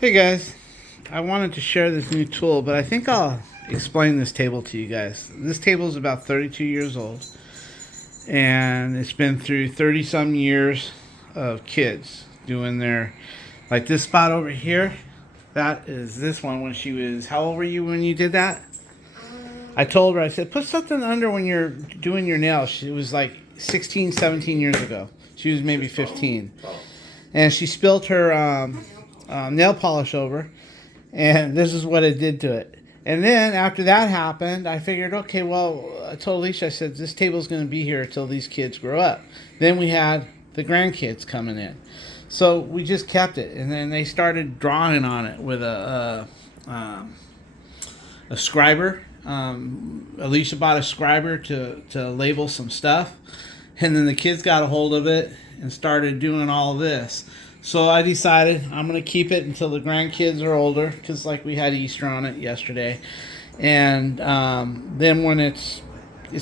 Hey guys, I wanted to share this new tool, but I think I'll explain this table to you guys. This table is about 32 years old, and it's been through 30 some years of kids doing their, like this spot over here. That is this one when she was, how old were you when you did that? I told her, I said, put something under when you're doing your nails. It was like 16, 17 years ago. She was maybe 15. And she spilled her nail polish over, and this is what it did to it. And then after that happened, I figured, okay, well, I told Alicia, I said, this table's going to be here until these kids grow up. Then we had the grandkids coming in. So we just kept it, and then they started drawing on it with a scriber. Alicia bought a scriber to label some stuff, and then the kids got a hold of it and started doing all this. So I decided I'm going to keep it until the grandkids are older, because like we had Easter on it yesterday. And then when it's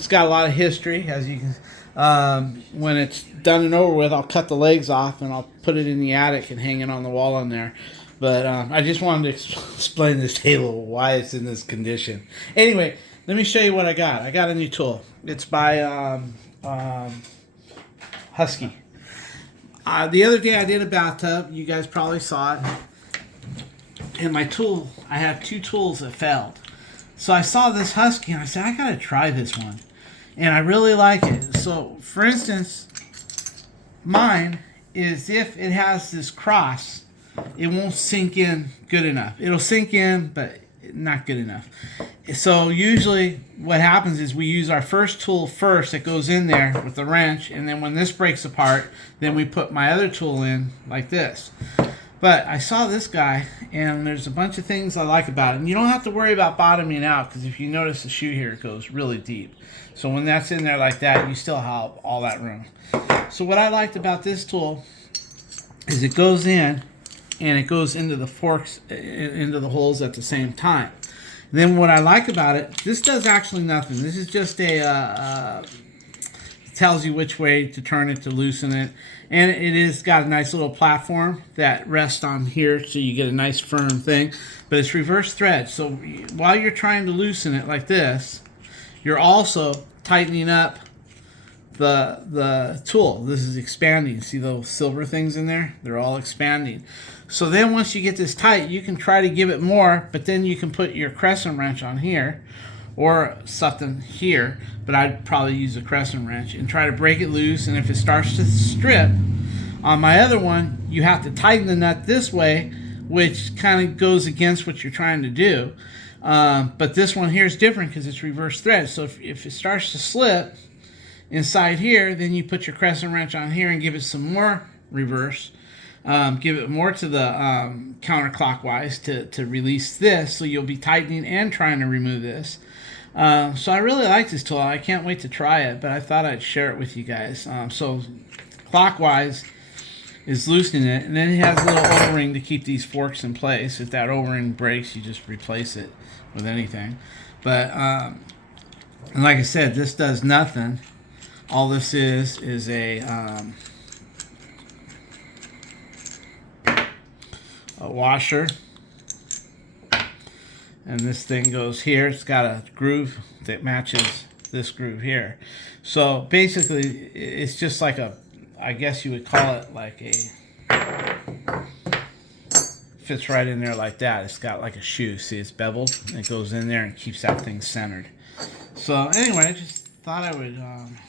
got a lot of history, as you can, when it's done and over with, I'll cut the legs off and I'll put it in the attic and hang it on the wall in there. But I just wanted to explain this table, why it's in this condition. Anyway, let me show you what I got. I got a new tool. It's by Husky. The other day I did a bathtub. You guys probably saw it. And my tool, I have two tools that failed. So I saw this Husky and I said, I gotta try this one. And I really like it. So for instance, mine is, if it has this cross, it won't sink in good enough. It'll sink in, but not good enough. So usually what happens is we use our first tool first that goes in there with the wrench, and then when this breaks apart, then we put my other tool in like this. But I saw this guy, and there's a bunch of things I like about it. And you don't have to worry about bottoming out, because if you notice the shoe here, it goes really deep. So when that's in there like that, you still have all that room. So what I liked about this tool is it goes in, and it goes into the forks, into the holes at the same time. Then what I like about it, this does actually nothing. This is just it tells you which way to turn it to loosen it. And it is got a nice little platform that rests on here, so you get a nice firm thing. But it's reverse thread. So while you're trying to loosen it like this, you're also tightening up the tool. This is expanding. See those silver things in there? They're all expanding. So then once you get this tight, you can try to give it more, but then you can put your crescent wrench on here or something here, but I'd probably use a crescent wrench and try to break it loose. And if it starts to strip, on my other one, you have to tighten the nut this way, which kind of goes against what you're trying to do. But this one here is different because it's reverse thread. So if it starts to slip inside here, then you put your crescent wrench on here and give it some more reverse. Give it more to the counterclockwise to release this, so you'll be tightening and trying to remove this. So I really like this tool. I can't wait to try it, but I thought I'd share it with you guys. So clockwise is loosening it, and then it has a little O-ring to keep these forks in place. If that O-ring breaks, you just replace it with anything. But and like I said, this does nothing. All this is a washer, and this thing goes here. It's got a groove that matches this groove here. So basically it's just like a, I guess you would call it like a, fits right in there like that. It's got like a shoe. See, it's beveled, and it goes in there and keeps that thing centered. So anyway, I just thought I would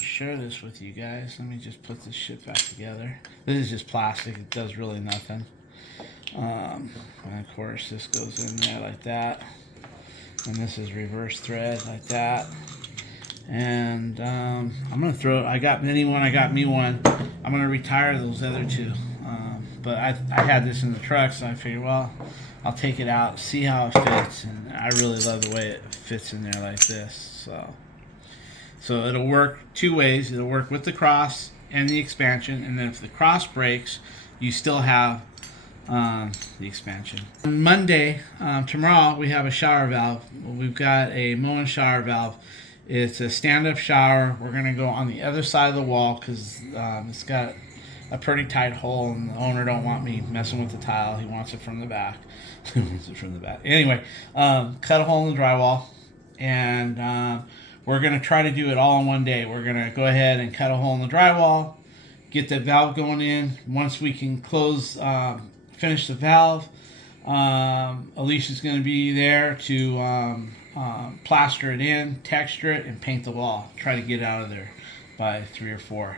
share this with you guys. Let me just put this shit back together. This is just plastic. It does really nothing. And of course this goes in there like that, and this is reverse thread like that. And I'm gonna throw it. I got mini one, I got me one. I'm gonna retire those other two, but I had this in the truck, so I figured, well, I'll take it out, see how it fits. And I really love the way it fits in there like this. So it'll work two ways. It'll work with the cross and the expansion, and then if the cross breaks, you still have the expansion. On Monday, tomorrow, we have a shower valve. We've got a Moen shower valve. It's a stand-up shower. We're going to go on the other side of the wall because it's got a pretty tight hole, and the owner don't want me messing with the tile. He wants it from the back. He wants it from the back. Anyway, cut a hole in the drywall, and we're going to try to do it all in one day. We're going to go ahead and cut a hole in the drywall, get the valve going in. Once we can finish the valve, Alicia's going to be there to plaster it in, texture it, and paint the wall. Try to get out of there by 3 or 4,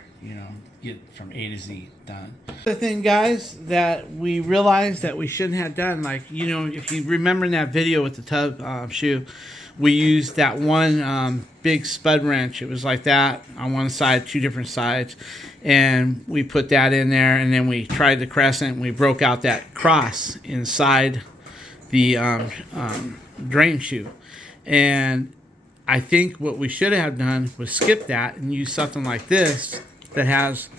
get from A to Z done. The thing, guys, that we realized that we shouldn't have done, like, if you remember in that video with the tub shoe, we used that one big spud wrench. It was like that on one side, 2 different sides, and we put that in there, and then we tried the crescent, and we broke out that cross inside the drain shoe. And I think what we should have done was skip that and use something like this that has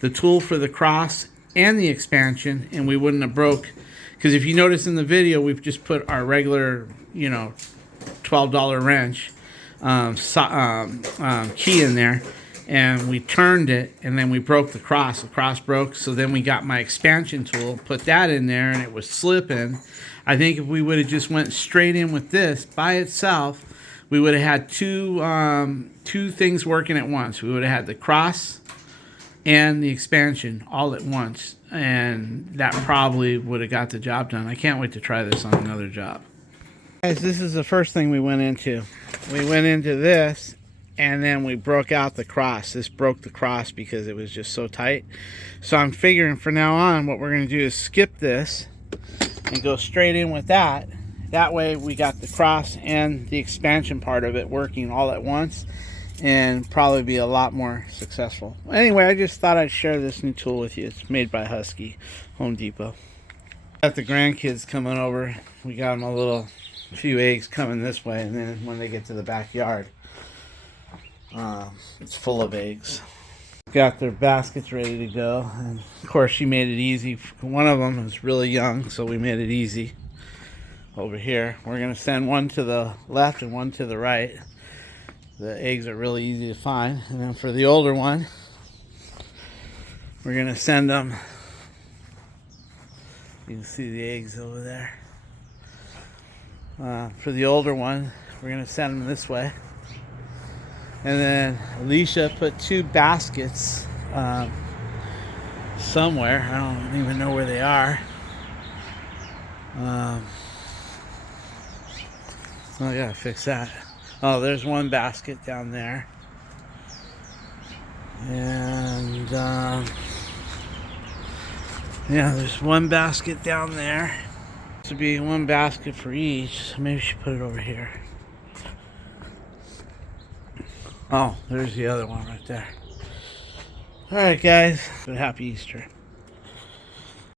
the tool for the cross and the expansion, and we wouldn't have broke. Because if you notice in the video, we've just put our regular, $12 wrench key in there, and we turned it, and then we broke the cross. The cross broke, so then we got my expansion tool, put that in there, and it was slipping. I think if we would have just went straight in with this by itself, we would have had two things working at once. We would have had the cross and the expansion all at once, and that probably would have got the job done. I can't wait to try this on another job. Guys, this is the first thing we went into. We went into this, and then we broke out the cross. This broke the cross because it was just so tight. So I'm figuring from now on what we're going to do is skip this and go straight in with that. That way we got the cross and the expansion part of it working all at once, and probably be a lot more successful. Anyway, I just thought I'd share this new tool with you. It's made by Husky, Home Depot. Got the grandkids coming over. We got them a few eggs coming this way, and then when they get to the backyard, it's full of eggs. Got their baskets ready to go, and of course she made it easy. One of them is really young, so we made it easy. Over here, we're going to send one to the left and one to the right. The eggs are really easy to find. And then for the older one, we're going to send them. You can see the eggs over there. For the older one, we're going to send them this way. And then Alicia put 2 baskets somewhere. I don't even know where they are. I gotta fix that. Oh, there's one basket down there. And yeah, there's one basket down there. This would be one basket for each, so maybe we should put it over here. Oh, there's the other one right there. Alright guys, but happy Easter.